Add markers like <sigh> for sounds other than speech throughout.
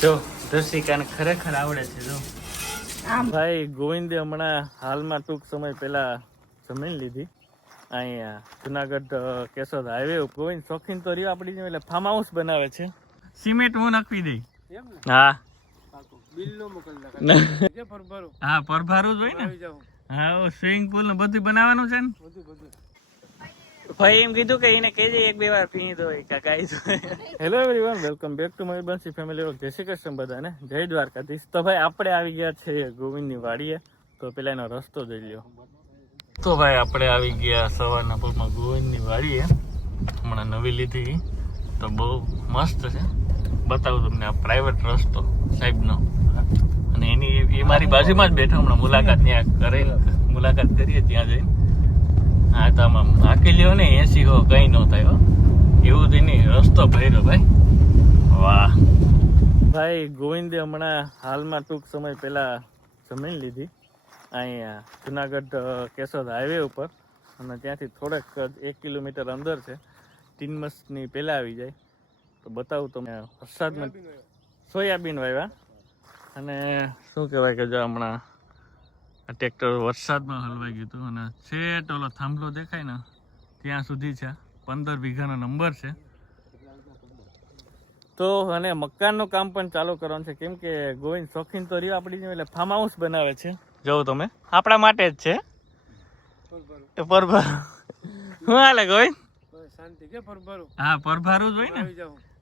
જો રસિકાને ખરેખર આવડે છે જો. આમ. ભાઈ ગોવિંદે હમણાં હાલમાં ટૂંક સમય પહેલા જમીન લીધી. અહીંયા જુનાગઢ કેશોદ હાઈવે ગોવિંદ શોખીન તો રહ્યો આપણી એટલે ફાર્મ હાઉસ બનાવે છે. સિમેન્ટ હું નાખવી દઈ? હા. પાકું. બિલ નો મોકલી ને. નાખાય જે પર ભરો હા પરભારું જ હોય ને? હા સ્વિમિંગ પુલ ને બધું બનાવવાનું છે ને? બધું બધું. ભાઈ એમ કીધું કે એને કહેજે એક બે વાર પી દો કે ગાઈ દો. Hello everyone welcome back to my Bansi family work જય શ્રી કૃષ્ણ બધાને. જય દ્વારકાધીશ. તો ભાઈ, આપણે આવી ગયા છે ગોવિંદની વાડીએ. તો પેલા એનો રસ્તો જોઈ લ્યો. તો ભાઈ, આપણે આવી ગયા સવારના પગમાં ગોવિંદની વાડીએ. હમણાં નવી લીધી. તો બહુ મસ્ત છે. બતાવું તમને આ પ્રાઇવેટ રસ્તો, સાહેબનો. અને એની, એ મારી બાજુમાં જ બેઠા. હમણાં મુલાકાત ત્યાં કરે મુલાકાત કરીએ ત્યાં જઈને. હા તો આમાં હાકી લ્યો ને એસી હો કઈ ન થાય હો. એવું નહીં રસ્તો ભર્યો ભાઈ. વાહ. ભાઈ ગોવિંદે હમણાં હાલમાં ટૂંક સમય પહેલા જમીન લીધી. અહીંયા જુનાગઢ કેશોદ હાઈવે ઉપર. અને ત્યાંથી થોડેક એક કિલોમીટર અંદર છે. ટીનમસની પહેલા આવી જાય. તો બતાવું તમે વરસાદમાં સોયાબીન વાવ્યા. અને શું કહેવાય કે જો હમણાં આ ટ્રેક્ટર વરસાદમાં હલવાઈ ગયું હતું અને છેટ ઓલો થાંભલો દેખાય ને ત્યાં સુધી છે. પંદર વીઘાનો નંબર છે. તો અને મકાનનું કામ પણ ચાલુ કરવાનું છે. કેમ કે ગોવિંદ શોખીન તો રહ્યો આપણી જેમ એટલે ફાર્મ હાઉસ બનાવે છે. જોઉં તમે. આપણા માટે જ છે. પર પરભા શું હાલે ગોવિંદ? હા પરભારું જ હોય ને.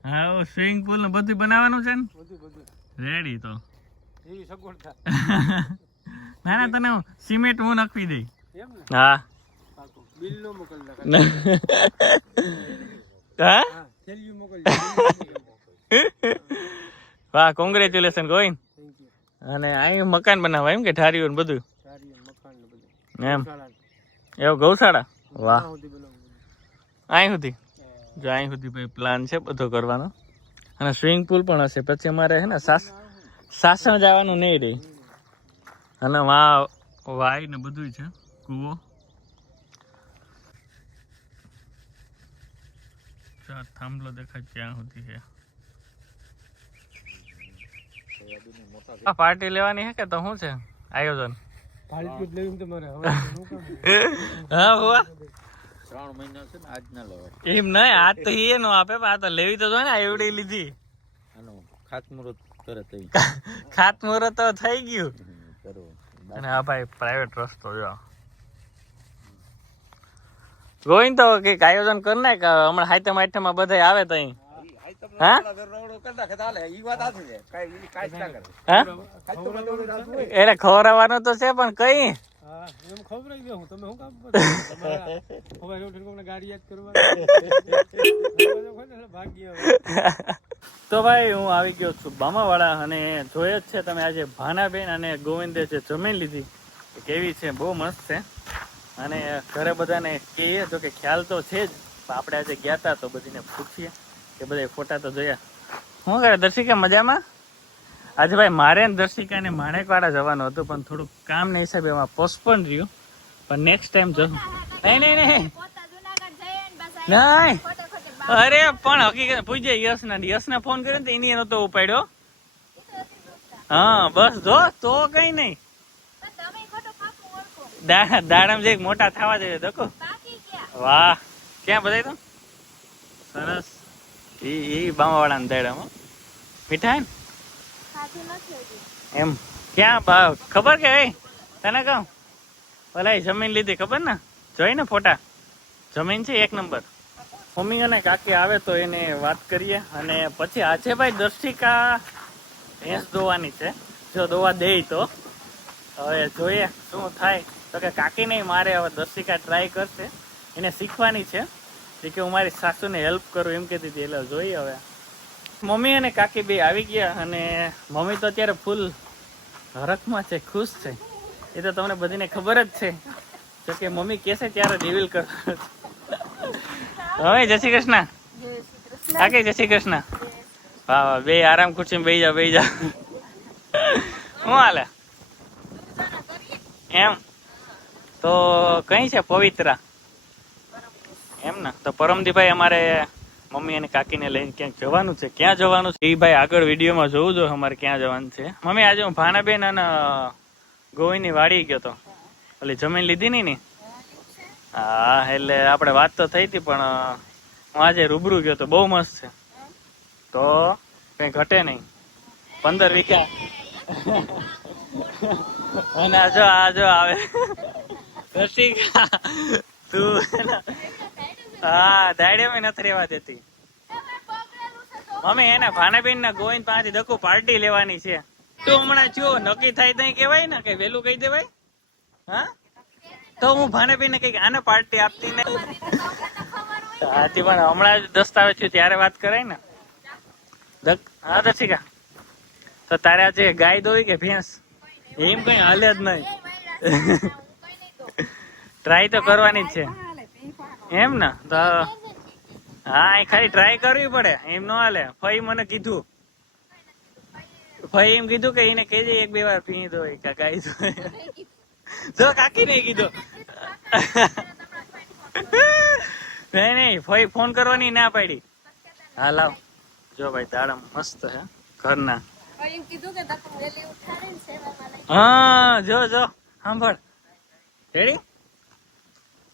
હા સ્વિમિંગ પુલ ને બધું બનાવવાનું છે ને? બધું બધું. રેડી તો. સગવડતા. <laughs> ના ના તને સિમેન્ટ હું નાખી દઈ. હા. વાહ કોંગ્રેચ્યુલેશન ગોવિંદ. અને અહીં મકાન બનાવવા એમ કે ઠારીઓ ને બધું? એમ મકાન ને બધું. એમ. શાળા એવું ગૌશાળા? વાહ. અહીં સુધી જો અહીં સુધી ભાઈ પ્લાન છે બધો કરવાનો. અને સ્વિમિંગ પુલ પણ હશે. પછી અમારે છે ને સાસ સાસણ જવાનું નહીં રહે અને વા વાય ને બધું છે કૂવો. ચાર થાંભલો દેખાય ત્યાં સુધી છે. આ પાર્ટી લેવાની છે કે તો શું છે આયોજન? <laughs> હા હોવા. ત્રણ મહિના છે ને આજ ના લેવાય. એમ નહીં આ તો એ નો આપે આ તો લેવી તો ને એવડી લીધી. આનું ખાતમુહૂર્ત કરે <laughs> ખાતમુહૂર્ત તો થઈ ગયું. કરવું અને આ ભાઈ પ્રાઇવેટ રસ્તો જો. ગોવિંદ તો કંઈક આયોજન કર ને કે હમણાં હાઈતમ આઈટમમાં બધા આવે તો ખવડાવવાનું તો છે પણ કઈ? જ તમે શું કામ કરો? તો ભાઈ, હું આવી ગયો છું બામાવાળા અને જોયે જ છે તમે આજે ભાનાબેન અને ગોવિંદે જે જમીન લીધી કેવી છે? બહુ મસ્ત છે. અને ઘરે બધાને કહીએ તો કે ખ્યાલ તો છે જ આપણે આજે ગયા હતા તો બધીને પૂછીએ. કે બધા ફોટા તો જોયા. શું કરે, દર્શિકા, મજામાં? આજે ભાઈ મારે દર્શિકાને માણેકવાડા જવાનું હતું, પણ થોડુંક કામના હિસાબે એમાં પોસ્ટપોન રહ્યું. પણ નેક્સ્ટ ટાઈમ જશું નહીં નહીં નહીં. નહીં. અરે, પણ હકીકત પૂછજે યશ ને. યશ ને ફોન કર્યો ને એની એનો તો ઉપાડ્યો. હા, બસ જો, તો કઈ નહીં. દાડમ જે મોટા થવા દે દકો વાહ. ક્યાં બધાય તો? સરસ. ઈ ઈ બામાવાળા ને દાડમ. મીઠાઈ ને? એમ. ક્યાં ખબર કે ભાઈ? તને કહું. ભલા જમીન લીધી, ખબર ને? જોઈ ને ફોટા. જમીન છે એક નંબર. મમ્મી અને કાકી આવે તો એને વાત કરીએ. અને પછી આજે ભાઈ દર્શિકા ભેંસ દોવાની છે. જો દોવા દે તો. હવે જોઈએ શું થાય. તો કે કાકી નહીં, મારે હવે દર્શિકા ટ્રાય કરશે. એને શીખવાની છે. કે હું મારી સાસુને હેલ્પ કરું, એમ કહેતી હતી. એટલે જોઈએ હવે. મમ્મી અને કાકી બે આવી ગયા અને મમ્મી તો અત્યારે ફૂલ હરખમાં છે, ખુશ છે. એ તો તમને બધીને ખબર જ છે. જો કે મમ્મી કહેશે ત્યારે રિવીલ કર. હવે જય શ્રી કૃષ્ણ. કાકી, જય શ્રી કૃષ્ણ. વાહ વાહ, બે આરામ ખુરશી બેહી જા બેહી જા શું હાલે? એમ? તો કઈ છે પવિત્રા? એમ ને? તો પરમદીભાઈ અમારે મમ્મી અને કાકીને લઈને ક્યાંક જવાનું છે? ક્યાં જવાનું છે? એ ભાઈ આગળ વિડીયોમાં જોવું જોઈએ અમારે ક્યાં જવાનું છે. મમ્મી, આજે હું ભાનાબેન અને ગોવિંદની વાડી ગયો તો. એટલે જમીન લીધી નહીં ને? હા, એટલે આપણે વાત તો થઈ હતી, પણ હું આજે રૂબરૂ ગયો તો બહુ મસ્ત છે. તો, કઈ ઘટે નહીં. પંદર વીઘા. <laughs> અને આજો જો, આ જો આવે. <laughs> રસિકા, તું હા દાડેમાં નથી રહેવા દેતી. મમ્મી એને ભાનાબેન ના ગોવિંદ પાસેથી દકુ પાર્ટી લેવાની છે. તો હમણાં જો નક્કી થાય ત્યાં કેવાય ને કે વેલું કહી દેવાય? હા? તો હું ભાનાબેન ને કંઈક આને પાર્ટી આપતી ને હાથી પણ હમણાં જ દસ્તાવેજ છું ત્યારે વાત કરાય ને. હા તો ઠીક તો તારે આજે ગાય દોવી કે ભેંસ? એમ કઈ હાલે જ નહીં. ટ્રાય તો કરવાની જ છે. એમ ને? તો હા એ ખાલી ટ્રાય કરવી પડે. એમ ન હાલે. ફઈ મને કીધું. ફઈ એમ કીધું કે એને કહેજે એક બે વાર પી દો કે ગાય દો જો કાકી નહીં કીધું. નહીં નહીં ફઈ ફોન કરવાની ના પાડી. હા લાવ. જો ભાઈ દાડમ મસ્ત હે ઘરના. હા જો જો સાંભળ. રેડી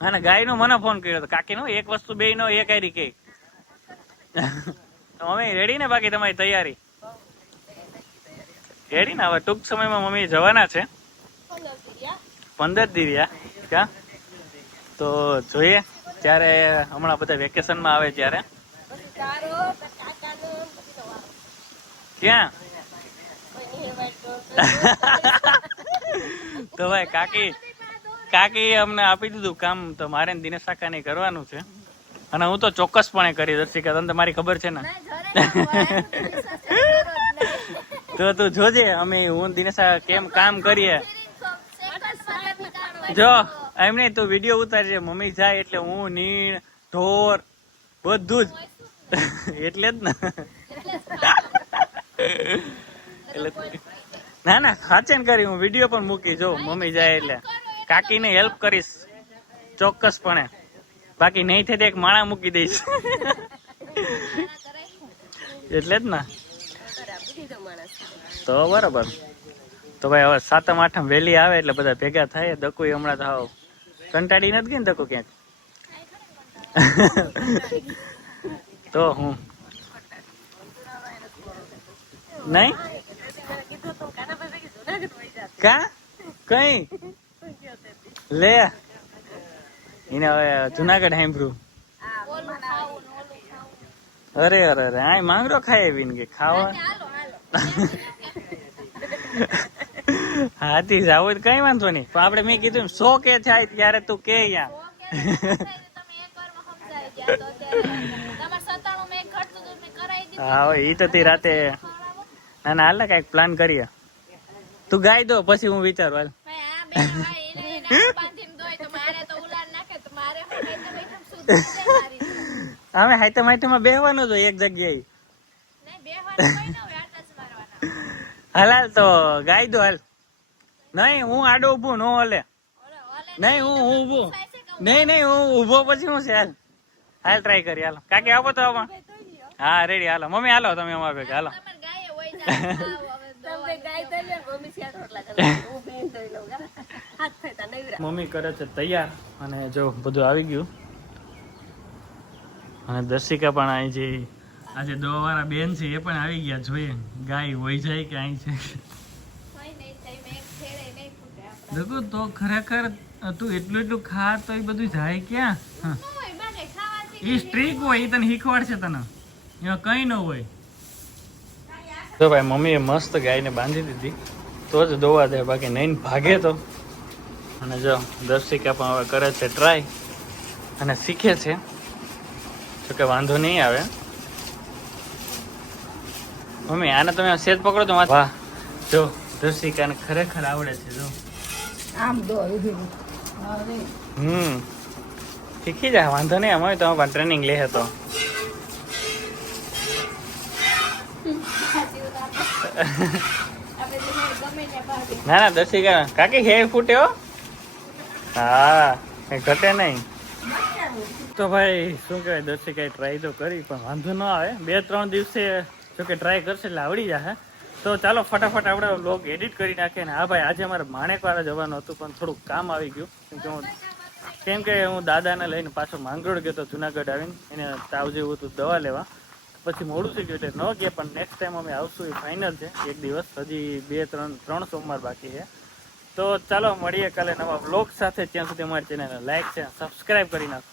હા ગાય નો મને ફોન કર્યો કાકી નો એક વસ્તુ બે નો એક આરી કે. મમ્મી રેડી ને બાકી તમારી તૈયારી? રેડી ને? હવે ટૂંક સમયમાં મમ્મી જવાના છે. પંદર દિવ્યા. ક્યાં? તો જોઈએ ત્યારે હમણાં બધા વેકેશનમાં આવે ત્યારે. ક્યાં? <laughs> તો ભાઈ કાકી કાકી અમને આપી દીધું કામ તો મારે ને દિનેશ કાકાને કરવાનું છે. અને હું તો ચોક્કસપણે કરી દર્શિકા તમને મારી ખબર છે ને. તો તું જોજે અમે હું દિનેશા કેમ કામ કરીએ. જો એમ નહીં તું વીડિયો ઉતારજે મમ્મી જાય એટલે હું નીણ ઢોર બધું જ. એટલે જ ને. એટલે ના ના સાચે ને કરી હું વીડિયો પણ મૂકી જો મમ્મી જાય એટલે. કાકીને હેલ્પ કરીશ. ચોક્કસપણે. બાકી નહીં થાય તો એક માણા મૂકી દઈશ. એટલે જ ને. તો બરાબર. તો ભાઈ હવે સાતમ આઠમ વહેલી આવે એટલે બધા ભેગા થાય. દકુ હમણાં તો આવ. કંટાળી નથી ગઈ ને દકુ ક્યાંક? તો હું? નહીં. કા? કઈ? લે. એને હવે જુનાગઢ સાંભળ્યું. અરે અરે અરે આ માંગરો ખાય એવી કે ખાવા. હાથી જાવ તો કઈ વાંધો નહીં. પણ આપણે મેં કીધું શો સો કે થાય ત્યારે તું કે હા એ તો તે રાતે ના ના હાલ ને કંઈક પ્લાન કરીએ. તું ગાય દો પછી હું વિચારું હાલ. <laughs> અમે હાઈતમ હાઈતમાં બેહવાનું જો એક જગ્યાએ. હાલ હાલ તો ગાય દો હાલ. નહીં હું આડો ઊભું નો હલે. નહીં હું હું ઊભું. નહીં નહીં હું ઊભો પછી હું છે હાલ. હાલ ટ્રાય કરી હાલો. કાકી આપો તો આમાં. હા. રેડી હાલો. મમ્મી હાલો તમે અમારા ભેગા હાલો. <laughs> છે <laughs> મમ્મી કરે છે તૈયાર અને જો બધું આવી ગયું. અને દર્શિકા પણ અહીં છે. આજે દોવાવાળા બેન છે એ પણ આવી ગયા જોઈએ. ગાય હોય જાય કે અહીં છે દેખો તો ખરેખર તું એટલું એટલું ખા તો એ બધું જાય ક્યાં? હા. એ સ્ટ્રીક હોય એ તને શીખવાડશે તને. એમાં કંઈ ન હોય. તો ભાઈ મમ્મીએ મસ્ત ગાયને બાંધી દીધી. તો જ દોવા દે બાકી નહીં ભાગે તો. અને જો દર્શિકા પણ હવે કરે છે ટ્રાય અને શીખે છે. જો કે વાંધો નહીં આવે. મમ્મી આને તમે સેજ પકડો તો વાહ. જો દર્શિકાને ખરેખર આવડે છે જો. આમ દો હમ. શીખી જાય વાંધો નહીં અમારે તો પણ ટ્રેનિંગ લે હતો ના ના દર્શિકા કાકી હે ફૂટ્યો? હા ઘટે નહીં. તો ભાઈ, શું કહેવાય દર્શિકાએ ટ્રાય તો કરી, પણ વાંધો ન આવે. બે, ત્રણ દિવસે જો કે ટ્રાય કરશે એટલે આવડી જશે તો ચાલો, ફટાફટ આપણે વ્લોગ એડિટ કરી નાખીએ ને. હા ભાઈ, આજે અમારે માણેકવાળા જવાનું હતું, પણ થોડુંક કામ આવી ગયું. કેમ કે હું કેમ કે હું દાદાને લઈને પાછો માંગરોળ ગયો તો જુનાગઢ આવીને, એને તાવ જેવું હતું દવા લેવા. પછી મોડું થઈ ગયું એટલે ન ગયા, પણ નેક્સ્ટ ટાઈમ અમે આવશું એ ફાઇનલ છે. એક દિવસ, હજી બે, ત્રણ ત્રણ સોમવાર બાકી છે. તો ચાલો, મળીએ કાલે નવા બ્લોગ સાથે. ત્યાં સુધી અમારી ચેનલને લાઈક છે સબસ્ક્રાઈબ કરી નાખો.